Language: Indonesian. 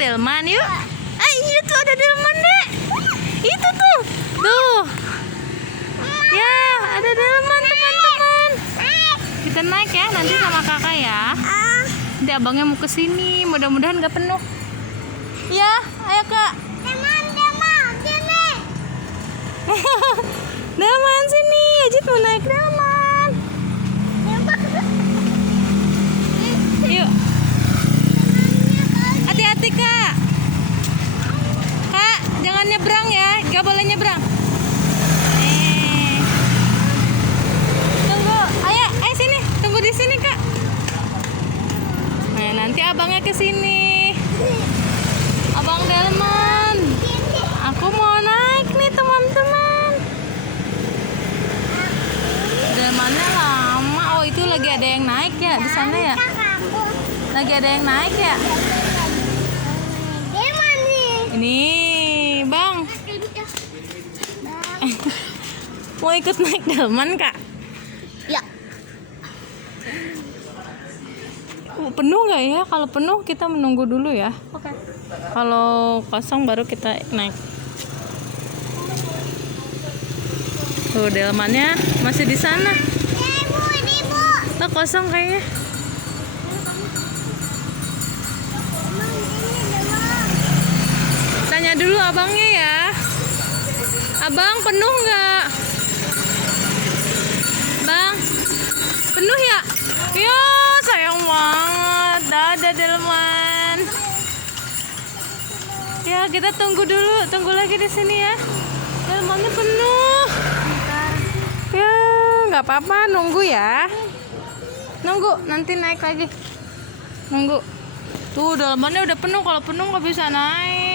delman yuk. Iya tuh ada delman dek. Itu tuh. Tuh. Ya ada delman teman-teman. Kita naik ya nanti sama kakak ya. Nanti abangnya mau kesini. Mudah-mudahan nggak penuh. Ya ayo kak. Delman sini. Ajit mau naik delman. Yuk. Hati-hati kak. Kak jangan nyebrang ya. Gak boleh nyebrang. Tunggu. Ayo sini. Tunggu di sini kak. Nah nanti abangnya kesini. Abang delman. Aku mau naik nih teman-teman. Delmannya lama. Oh itu lagi ada yang naik ya di sana ya. Lagi ada yang naik ya. Ini bang. Mau ikut naik delman kak? Ya. Penuh nggak ya? Kalau penuh kita menunggu dulu ya. Oke. Kalau kosong baru kita naik. Tuh delmannya masih di sana. Ibu. Tuh kosong kayaknya. Tanya dulu abangnya ya. Abang penuh nggak? Bang, penuh ya? Ya sayang banget. Dadah delman. Ya kita tunggu dulu, tunggu lagi di sini ya. Delmannya penuh. Ya nggak apa-apa, nunggu ya. Nunggu, nanti naik lagi. Nunggu. Tuh delmannya udah penuh. Kalau penuh nggak bisa naik.